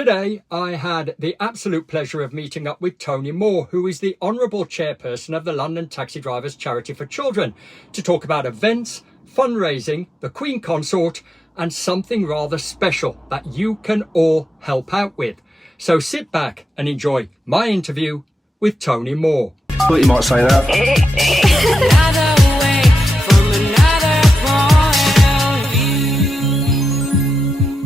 Today, I had the absolute pleasure of meeting up with Tony Moore, who is the Honourable Chairperson of the London Taxi Drivers Charity for Children, to talk about events, fundraising, the Queen Consort, and something rather special that you can all help out with. So sit back and enjoy my interview with Tony Moore. Thought you might say that.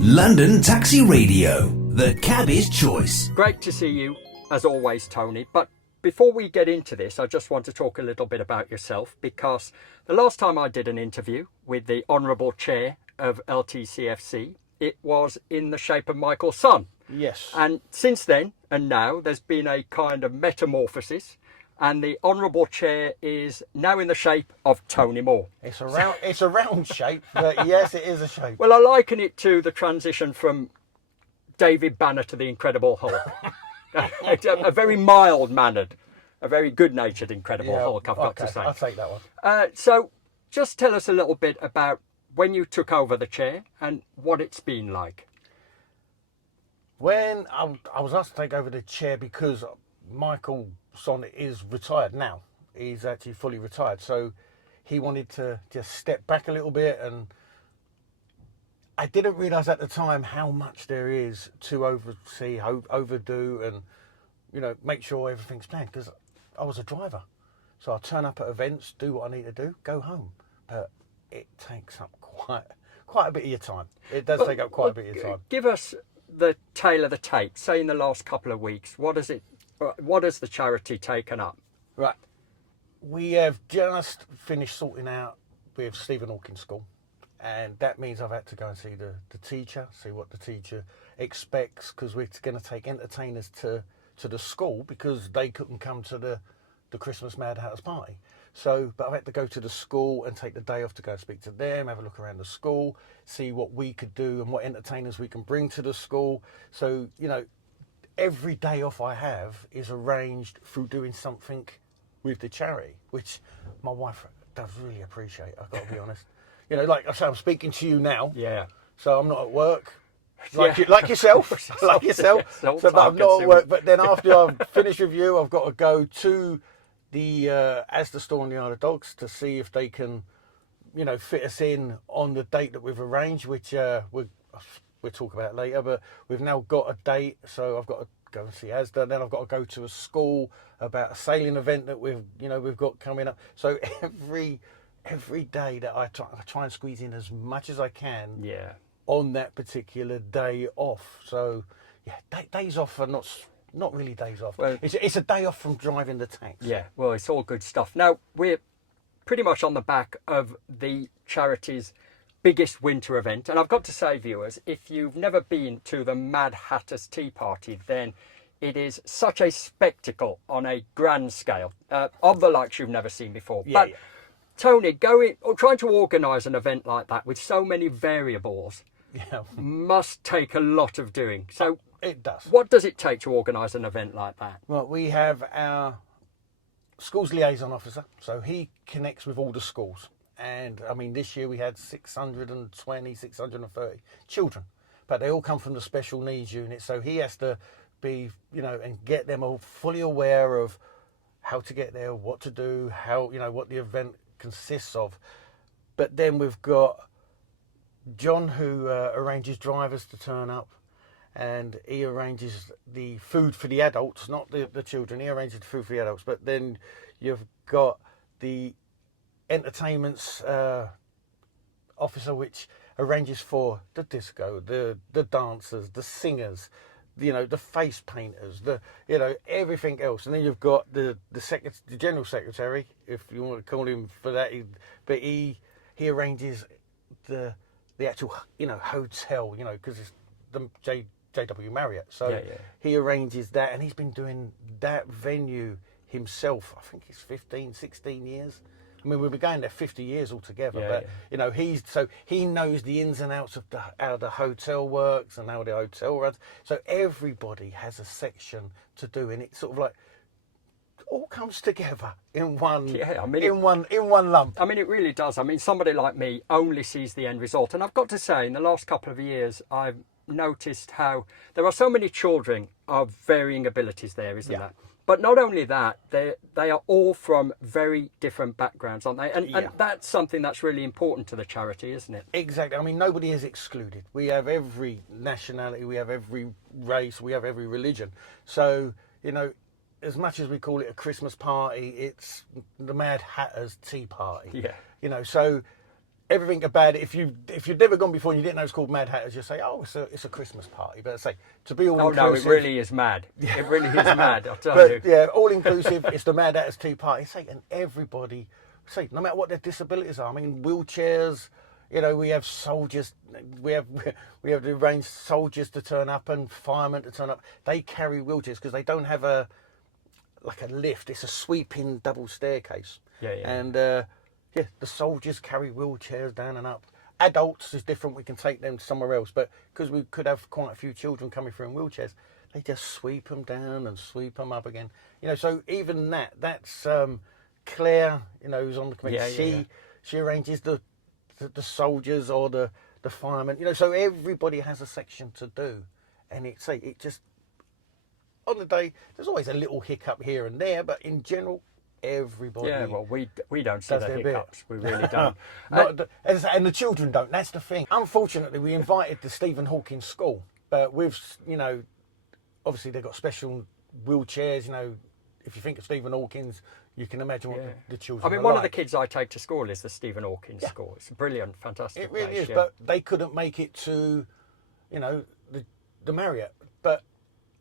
London Taxi Radio, the cabby's choice. Great to see you, as always, Tony. But before we get into this, I just want to talk a little bit about yourself, because the last time I did an interview with the Honourable Chair of LTCFC, it was in the shape of Michael's son. Yes. And since then and now, there's been a kind of metamorphosis, and the Honourable Chair is now in the shape of Tony Moore. It's a round shape, but yes, it is a shape. Well, I liken it to the transition from David Banner to the Incredible Hulk. A very mild-mannered, a very good-natured Incredible Hulk, I've got to say. I'll take that one. So just tell us a little bit about when you took over the chair and what it's been like. When I was asked to take over the chair because Michael Son is retired now. He's actually fully retired. So he wanted to just step back a little bit, and I didn't realise at the time how much there is to oversee, overdo, and, you know, make sure everything's planned, because I was a driver. So I turn up at events, do what I need to do, go home. But it takes up quite a bit of your time. It does take up quite a bit of your time. Give us the tale of the tape. Say in the last couple of weeks, what has the charity taken up? Right. We have just finished sorting out with Stephen Hawking School. And that means I've had to go and see the teacher, see what the teacher expects, because we're going to take entertainers to the school because they couldn't come to the Christmas Mad Hatters party. So, but I've had to go to the school and take the day off to go and speak to them, have a look around the school, see what we could do and what entertainers we can bring to the school. So, you know, every day off I have is arranged through doing something with the charity, which my wife does really appreciate, I've got to be honest. You know, like I say, I'm speaking to you now. Yeah. So I'm not at work. Like yourself. Like yourself. So but I'm not at work. But then after I've finished with you, I've got to go to the Asda store in the Isle of Dogs to see if they can, you know, fit us in on the date that we've arranged, which we'll talk about later. But we've now got a date, so I've got to go and see Asda. Then I've got to go to a school about a sailing event that we've got coming up. So every day that I try and squeeze in as much as I can on that particular day off. So, yeah, days off are not really days off. Well, it's a day off from driving the taxi. Yeah, well, it's all good stuff. Now, we're pretty much on the back of the charity's biggest winter event. And I've got to say, viewers, if you've never been to the Mad Hatters Tea Party, then it is such a spectacle on a grand scale of the likes you've never seen before. Yeah, but Tony, trying to organise an event like that with so many variables must take a lot of doing. So it does. What does it take to organise an event like that? Well, we have our schools liaison officer, so he connects with all the schools. And I mean, this year we had 630 children, but they all come from the special needs unit. So he has to be, you know, and get them all fully aware of how to get there, what to do, how, you know, what the event consists of. But then we've got John, who arranges drivers to turn up, and he arranges the food for the adults, not the children. He arranges the food for the adults. But then you've got the entertainments officer, which arranges for the disco, the dancers, the singers, you know, the face painters, you know, everything else. And then you've got the general secretary, if you want to call him for that, but he arranges the actual, you know, hotel, you know, because it's the JW Marriott. So he arranges that, and he's been doing that venue himself, I think it's 15, 16 years. I mean, we've been going there 50 years altogether, you know, he knows the ins and outs of how the hotel works and how the hotel runs. So everybody has a section to do, and it's sort of like all comes together in one in one lump. I mean, it really does. I mean, somebody like me only sees the end result, and I've got to say, in the last couple of years, I've noticed how there are so many children of varying abilities there, isn't Yeah. there? But not only that, they are all from very different backgrounds, aren't they? And Yeah. that's something that's really important to the charity, isn't it? Exactly. I mean, nobody is excluded. We have every nationality, we have every race, we have every religion. So, you know, as much as we call it a Christmas party, it's the Mad Hatter's tea party. Yeah. You know, so everything about it, if you've never gone before and you didn't know it's called Mad Hatters, you say, oh, it's a Christmas party. But I say, to be all Oh no, inclusive. it really is mad. It really is mad, I'll tell you. But yeah, all inclusive, it's the Mad Hatters Tea Party. Say, and everybody, say, no matter what their disabilities are, I mean, wheelchairs, you know, we have soldiers, we have arranged soldiers to turn up and firemen to turn up. They carry wheelchairs because they don't have a lift. It's a sweeping double staircase. Yeah. And yeah, the soldiers carry wheelchairs down and up. Adults is different. We can take them somewhere else. But because we could have quite a few children coming through in wheelchairs, they just sweep them down and sweep them up again. You know, so even that's Claire, you know, who's on the committee. She arranges the soldiers or the firemen. You know, so everybody has a section to do. And it just, on the day, there's always a little hiccup here and there, but in general, everybody. Yeah, well, we don't see does the their hiccups. We really don't. And the children don't. That's the thing. Unfortunately, we invited the Stephen Hawking School, but with, you know, obviously they've got special wheelchairs. You know, if you think of Stephen Hawking's, you can imagine what the children. I mean, are one like. of the kids I take to school is the Stephen Hawking School. It's a brilliant, fantastic It really place, is, yeah. but they couldn't make it to, you know, the Marriott. But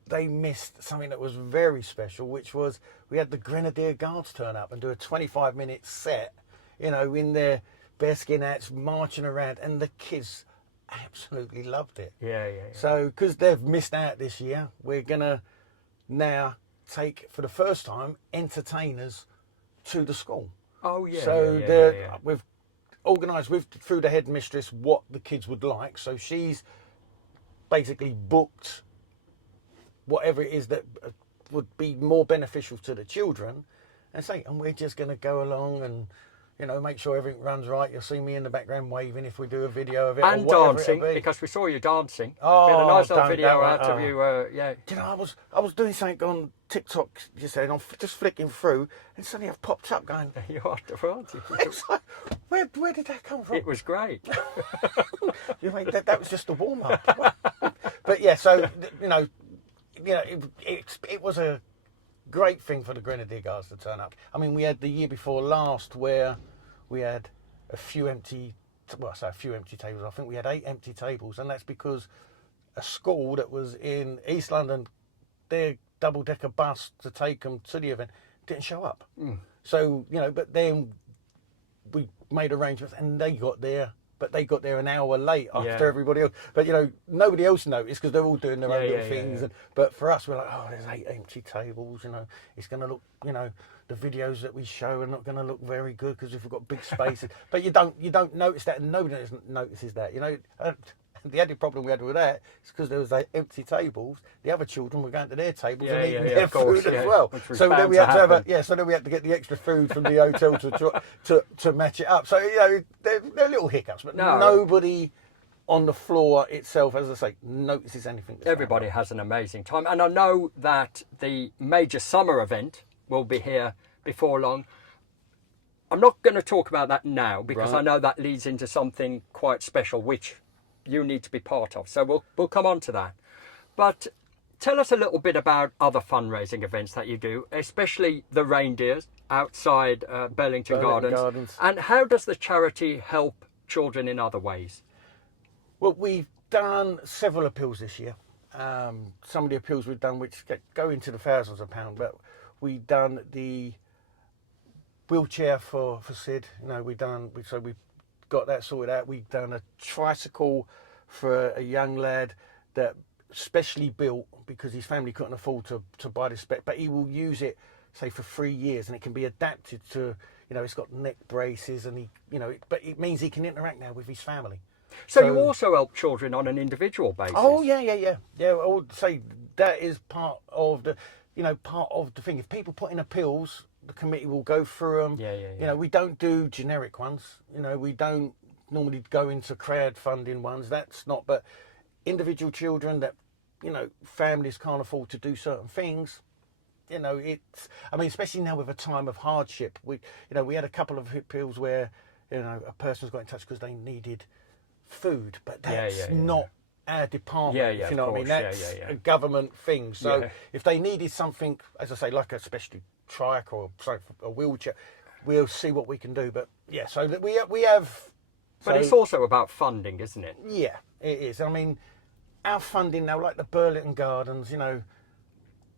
they missed something that was very special, which was we had the Grenadier Guards turn up and do a 25-minute set, you know, in their bearskin hats, marching around, and the kids absolutely loved it. Yeah. So, because they've missed out this year, we're going to now take, for the first time, entertainers to the school. Oh, yeah. So we've organised through the headmistress what the kids would like. So she's basically booked whatever it is that would be more beneficial to the children, and we're just going to go along and, you know, make sure everything runs right. You'll see me in the background waving if we do a video of it. And or whatever dancing, it'll be. because we saw you dancing. Oh, we had a nice little don't- video that one, out of you, yeah. Do you know, I was doing something on TikTok just then, I'm just flicking through, and suddenly I've popped up going, You are, aren't you? it's like, where did that come from? It was great. You mean that was just a warm up? But yeah, so you know, it was a great thing for the Grenadier Guards to turn up. I mean, we had the year before last where we had a few empty tables. I think we had 8 empty tables, and that's because a school that was in East London, their double-decker bus to take them to the event didn't show up. So, you know, but then we made arrangements and they got there, but they got there an hour late after everybody else. But, you know, nobody else noticed because they're all doing their own little things. Yeah. But for us, we're like, oh, there's 8 empty tables, you know, it's going to look, you know, the videos that we show are not going to look very good because we've got big spaces. But you don't notice that, and nobody notices that, you know. The added problem we had with that is because there was like empty tables. The other children were going to their tables and eating their food as well. So then we had to have so then we had to get the extra food from the hotel to match it up. So, you know, they're little hiccups, but nobody on the floor itself, as I say, notices anything. Everybody has an amazing time, and I know that the major summer event will be here before long. I'm not going to talk about that now because I know that leads into something quite special, which you need to be part of. So we'll come on to that. But tell us a little bit about other fundraising events that you do, especially the reindeers outside Burlington Gardens. And how does the charity help children in other ways? Well, we've done several appeals this year. Some of the appeals we've done, which go into the thousands of pounds, but we've done the wheelchair for Sid. You know, we've got that sorted out. We've done a tricycle for a young lad that specially built because his family couldn't afford to buy this spec, but he will use it, say, for 3 years, and it can be adapted to, you know, it's got neck braces, and but it means he can interact now with his family. So you also help children on an individual basis? Oh yeah. I would say that is part of the thing. If people put in appeals, the committee will go through them. You know, we don't do generic ones. You know, we don't normally go into crowdfunding ones. That's not. But individual children that, families can't afford to do certain things. Especially now with a time of hardship. We had a couple of appeals where, a person's got in touch because they needed food, but that's not our department, if you know what I mean. That's a government thing. So if they needed something, as I say, like a specialty trike or a wheelchair, we'll see what we can do. But so that we have. But it's also about funding, isn't it? Yeah, it is. Our funding now, like the Burlington Gardens,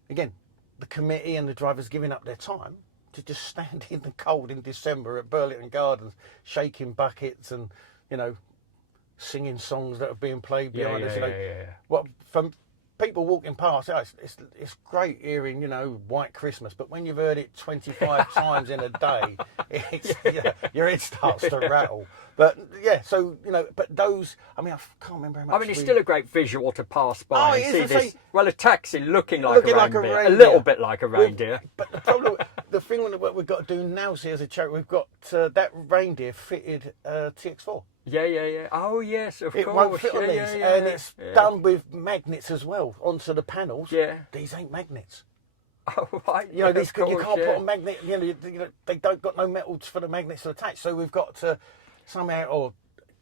again, the committee and the drivers giving up their time to just stand in the cold in December at Burlington Gardens, shaking buckets and, singing songs that are being played behind us. What from people walking past, it's great hearing, White Christmas, but when you've heard it 25 times in a day, your head starts to rattle. But but those, I can't remember how much. It's still a great visual to pass by and see this. A taxi looking like a reindeer, a little bit like a reindeer. But the problem, the thing that we've got to do now, see, as a charity, we've got that reindeer fitted TX4. Yeah. Oh yes, of course. It won't fit on these, and it's done with magnets as well onto the panels. Yeah. These ain't magnets. Oh, right. You can't put a magnet. They don't got no metals for the magnets to attach. So we've got to somehow, or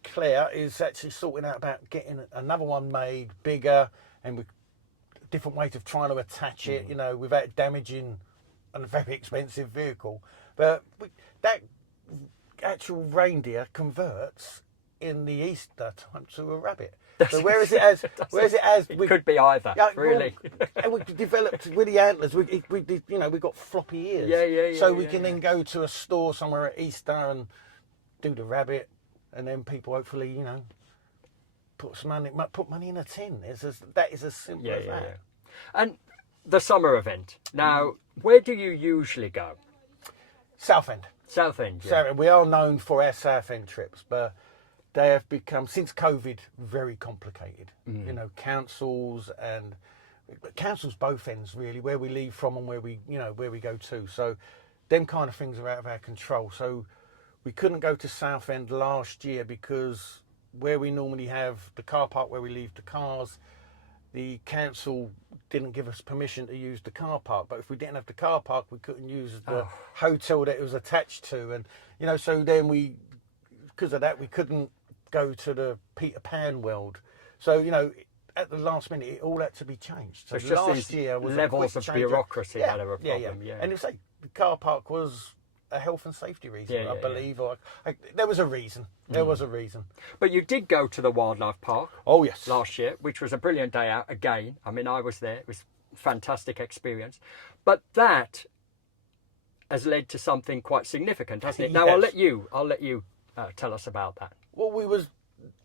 Claire is actually sorting out about getting another one made bigger and with different ways of trying to attach it. Without damaging a very expensive vehicle. But that actual reindeer converts in the Easter time to a rabbit. So whereas it could be either, really. And we developed with the antlers. We got floppy ears. So we can then go to a store somewhere at Easter and do the rabbit, and then people hopefully put money in a tin. That is as simple as that. Yeah. And the summer event. Now, where do you usually go? Southend. Southend. Yeah. Southend. We are known for our Southend trips, but they have become, since COVID, very complicated. Councils both ends really, where we leave from and where we go to. So them kind of things are out of our control. So we couldn't go to Southend last year because where we normally have the car park where we leave the cars, the council didn't give us permission to use the car park. But if we didn't have the car park, we couldn't use the hotel that it was attached to. And, so then because of that, we couldn't go to the Peter Pan world. So, at the last minute, it all had to be changed. So last year was levels of bureaucracy that are a problem. Yeah. And it's like the car park was a health and safety reason, I believe. Or there was a reason. There was a reason. But you did go to the wildlife park. Oh yes, last year, which was a brilliant day out again. I was there. It was a fantastic experience. But that has led to something quite significant, hasn't it? Now I'll let you tell us about that. Well, we was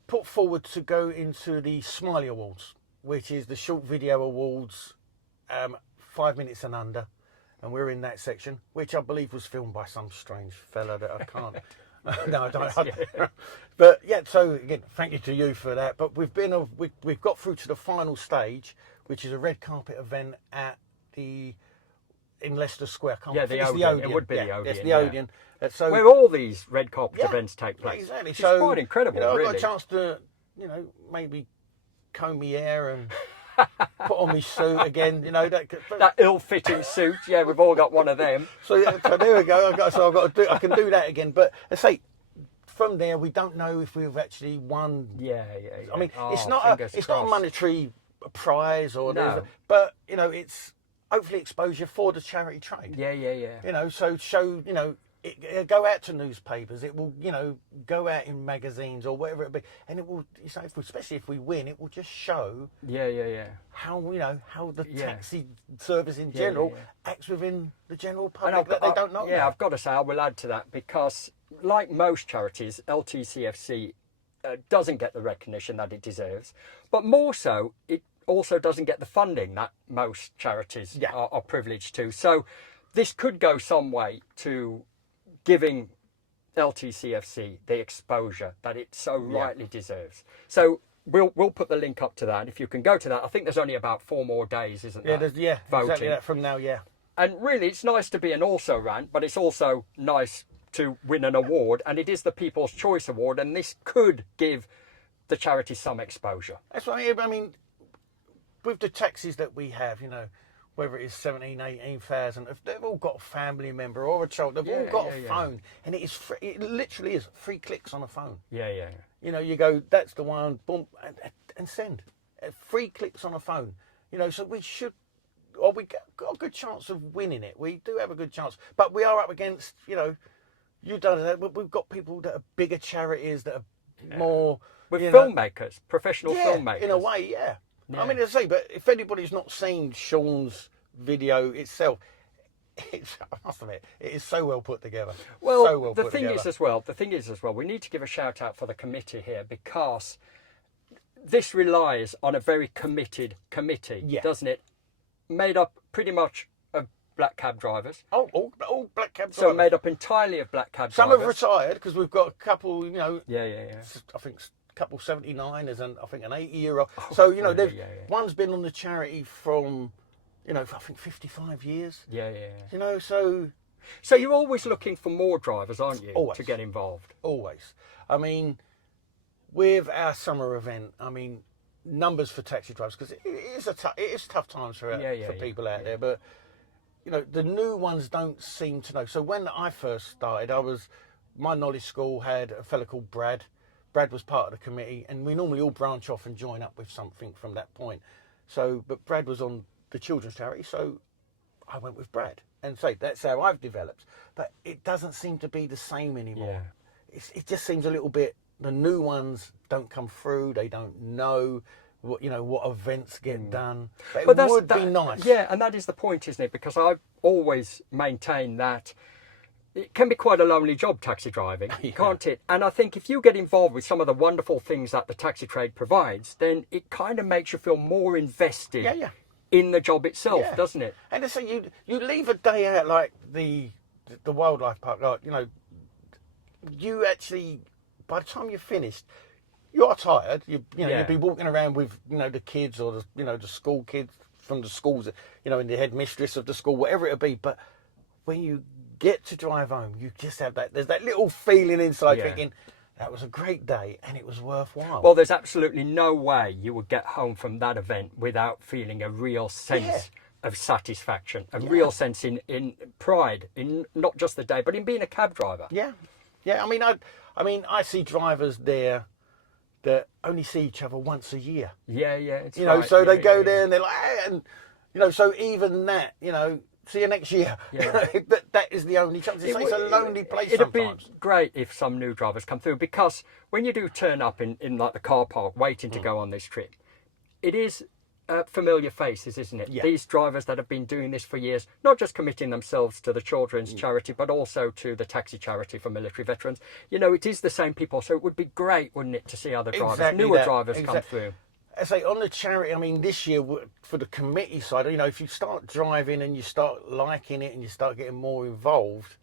put forward to go into the Smiley Awards, which is the short video awards, 5 minutes and under. And we're in that section, which I believe was filmed by some strange fella that I can't. No, I don't. But so again, thank you to you for that. But we've got through to the final stage, which is a red carpet event in Leicester Square. The Odeon. It would be the Odeon. It's the Odeon. So where all these red carpet events take place. Exactly. It's quite incredible. I really. got a chance to, maybe comb my hair and put on my suit again, that ill-fitting suit. Yeah, we've all got one of them. So there we go. I can do that again. But I say, from there, we don't know if we've actually won. Yeah. It's not a monetary prize but it's hopefully exposure for the charity trade. Yeah. So show it go out to newspapers. It will go out in magazines or whatever it be, and it will. Especially if we win, it will just show. How how the taxi service in general acts within the general public that they don't know. Yeah, I've got to say I will add to that because, like most charities, LTCFC doesn't get the recognition that it deserves, but more so, it also doesn't get the funding that most charities are privileged to. So this could go some way to giving LTCFC the exposure that it so rightly deserves. So we'll put the link up to that. If you can go to that, I think there's only about 4 more days, isn't there? Voting. Exactly that from now, And really, it's nice to be an also-ran, but it's also nice to win an award, and it is the People's Choice Award, and this could give the charity some exposure. That's what I mean, with the taxis that we have, you know, whether it is 17, 18,000, if they've all got a family member or a child, they've all got a phone, and it is free, it literally is 3 clicks on a phone. Yeah. You know, you go, that's the one, boom, and send. 3 clicks on a phone. You know, so we should, or we got a good chance of winning it. We do have a good chance, but we are up against, you know, you've done that, but we've got people that are bigger charities that are more with filmmakers, professional filmmakers. In a way, yeah. I mean, as I say, but if anybody's not seen Sean's video itself, I must admit, it is so well put together. Well, so well the put thing together. is as well, we need to give a shout out for the committee here, because this relies on a very committed committee, doesn't it? Made up pretty much of black cab drivers. Oh, all black cab drivers. So made up entirely of black cab Some drivers. have retired, because we've got a couple, you know. Yeah. I think a couple 79ers and I think an 80-year-old. So, you know, one's been on the charity from, you know, I think 55 years. Yeah. You know, so you're always looking for more drivers, aren't you, Always. to get involved? Always. I mean, with our summer event, I mean, numbers for taxi drivers, because it is tough times for people out there, but you know, the new ones don't seem to know. So when I first started, my knowledge school had a fella called Brad. Brad was part of the committee, and we normally all branch off and join up with something from that point. So, but Brad was on the children's charity, so I went with Brad, and so that's how I've developed. But it doesn't seem to be the same anymore. It just seems a little bit. The new ones don't come through. They don't know what events get done. But it would be nice. Yeah, and that is the point, isn't it? Because I've always maintained that it can be quite a lonely job, taxi driving, can't it? And I think if you get involved with some of the wonderful things that the taxi trade provides, then it kind of makes you feel more invested in the job itself, doesn't it? And to say you leave a day out like the wildlife park, like, you know, you actually, by the time you're finished, you are tired. You'll be walking around with, you know, the kids or the school kids from the schools, you know, and the headmistress of the school, whatever it'll be. But when you get to drive home, you just have there's that little feeling inside thinking, that was a great day and it was worthwhile. Well, there's absolutely no way you would get home from that event without feeling a real sense of satisfaction, a real sense in pride in not just the day, but in being a cab driver. Yeah. I mean, I see drivers there that only see each other once a year. Yeah, it's you know, so they go there and they're like, and you know, so even that, you know, see you next year. But that is the only chance. It's a lonely place sometimes. It'd be great if some new drivers come through, because when you do turn up in like the car park waiting to go on this trip, it is familiar faces, isn't it? These drivers that have been doing this for years, not just committing themselves to the children's charity, but also to the taxi charity for military veterans. You know, it is the same people, so it would be great, wouldn't it, to see other drivers, newer drivers come through. I say on the charity, I mean, this year for the committee side, you know, if you start driving and you start liking it and you start getting more involved,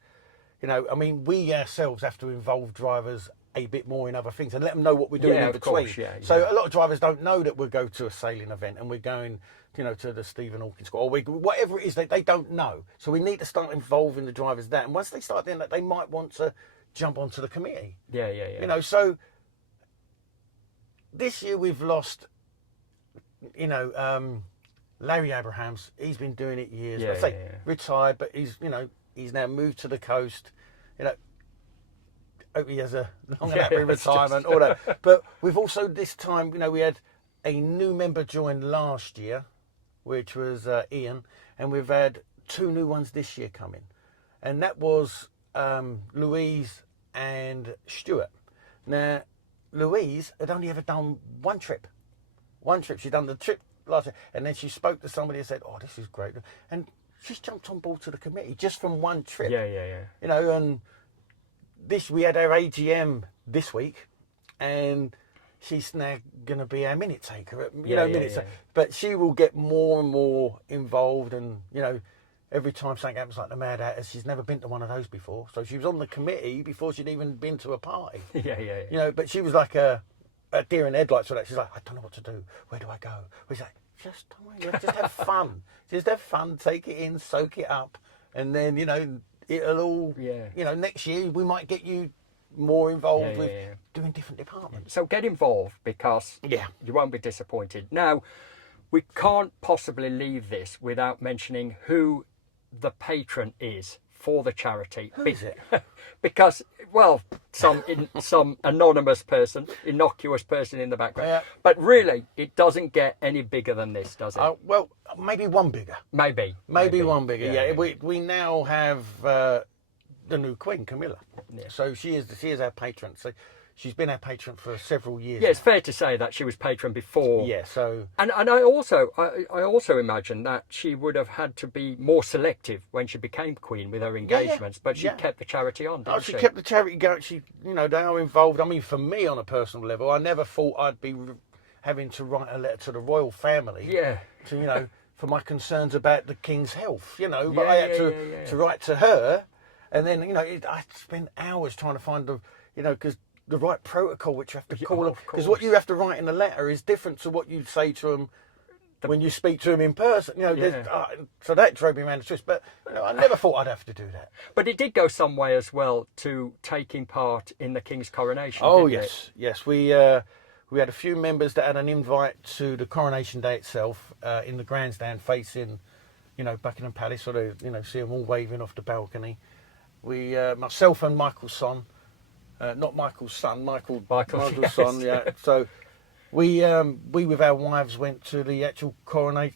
you know, I mean, we ourselves have to involve drivers a bit more in other things and let them know what we're doing in between. So a lot of drivers don't know that we'll go to a sailing event and we're going, you know, to the Stephen Hawking School, or whatever it is, they don't know. So we need to start involving the drivers that, and once they start doing that, they might want to jump onto the committee. You know, so this year we've lost, you know, Larry Abrahams. He's been doing it years. Retired, but he's now moved to the coast. You know, hope he has a long and happy retirement. All that. But we've also this time, you know, we had a new member join last year, which was Ian, and we've had 2 new ones this year coming, and that was Louise and Stuart. Now, Louise had only ever done one trip. She'd done the trip last year, and then she spoke to somebody and said, "Oh, this is great," and she's jumped on board to the committee just from one trip. You know, and we had our AGM this week, and she's now going to be our minute taker. But she will get more and more involved, and you know, every time something happens like the Mad Hatters, she's never been to one of those before. So she was on the committee before she'd even been to a party. You know, but she was like a deer in headlights for that. She's like, I don't know what to do. Where do I go? We're like, just have fun. Just have fun. Take it in, soak it up, and then you know it'll all. You know, next year we might get you more involved Yeah, with yeah, yeah. doing different departments. So get involved, because Yeah. you won't be disappointed. Now, we can't possibly leave this without mentioning who the patron is for the charity. Who is it? Because, well, some anonymous person, innocuous person in the background. Yeah. But really, it doesn't get any bigger than this, does it? Well, maybe one bigger. Maybe One bigger. Yeah. We now have the new Queen, Camilla. Yeah. So she is our patron. So she's been our patron for several years. Yeah, it's fair to say that she was patron before. Yeah. So And I also imagine that she would have had to be more selective when she became Queen with her engagements, but she kept the charity on, didn't she kept the charity going. She, they are involved. I mean, for me on a personal level, I never thought I'd be having to write a letter to the royal family. Yeah. To for my concerns about the King's health. But Yeah, I had yeah. to write to her, and then I spent hours trying to find because the right protocol which you have to call them, because what you have to write in a letter is different to what you say to them when you speak to them in person. So that drove me around the twist. But I never thought I'd have to do that. But it did go some way as well to taking part in the King's coronation. Oh didn't yes, yes. We had a few members that had an invite to the coronation day itself in the grandstand facing, Buckingham Palace. So they, see them all waving off the balcony. We, myself and Michael's son. Not Michael's son, Michael's yes. son. Yeah. So we with our wives went to the actual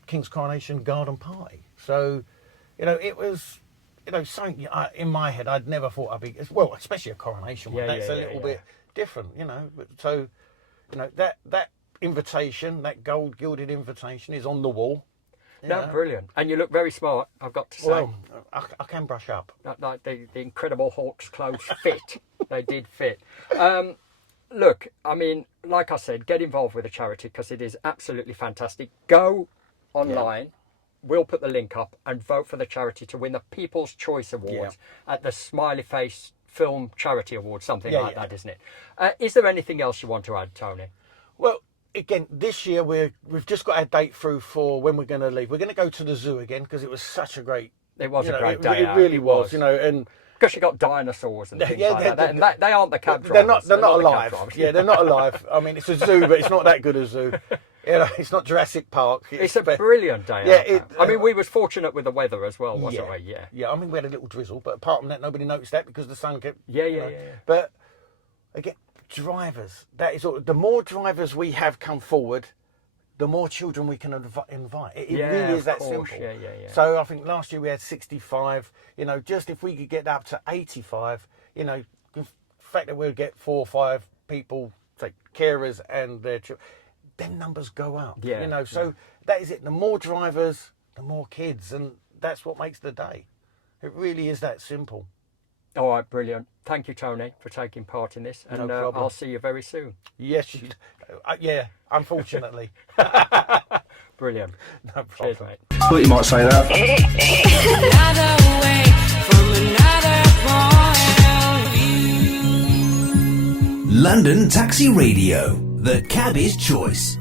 King's coronation garden party. So, it was, something in my head I'd never thought I'd be. Well, especially a coronation one. That's a little bit different, So, that invitation, that gold gilded invitation, is on the wall. No, brilliant. And you look very smart, I've got to say. Well, I can brush up. Like the Incredible Hulk's clothes fit. They did fit. Look, I mean, like I said, get involved with the charity because it is absolutely fantastic. Go online. Yeah. We'll put the link up and vote for the charity to win the People's Choice Awards at the Smiley Face Film Charity Awards, something like that, isn't it? Is there anything else you want to add, Tony? Well, again, this year we've just got our date through for when we're going to leave. We're going to go to the zoo again because it was such a great. It was a great day. It really was, and because you got dinosaurs and things like that. And they aren't the cab drivers. They're not alive. Yeah, they're not alive. I mean, it's a zoo, but it's not that good a zoo. It's not Jurassic Park. It's a brilliant day. I mean, we was fortunate with the weather as well, wasn't we? Yeah. Yeah. I mean, we had a little drizzle, but apart from that, nobody noticed that because the sun kept. Yeah. But again, drivers. That is all. The more drivers we have come forward, the more children we can invite. It really is that simple. Yeah. So I think last year we had 65. Just if we could get up to 85, the fact that we'll get 4 or 5 people, say carers and their children, then numbers go up. Yeah. So that is it. The more drivers, the more kids, and that's what makes the day. It really is that simple. All right, brilliant. Thank you, Tony, for taking part in this, and I'll see you very soon. Yes, unfortunately. Brilliant. No problem. Cheers, mate. Thought you might say that. London Taxi Radio, the cabby's choice.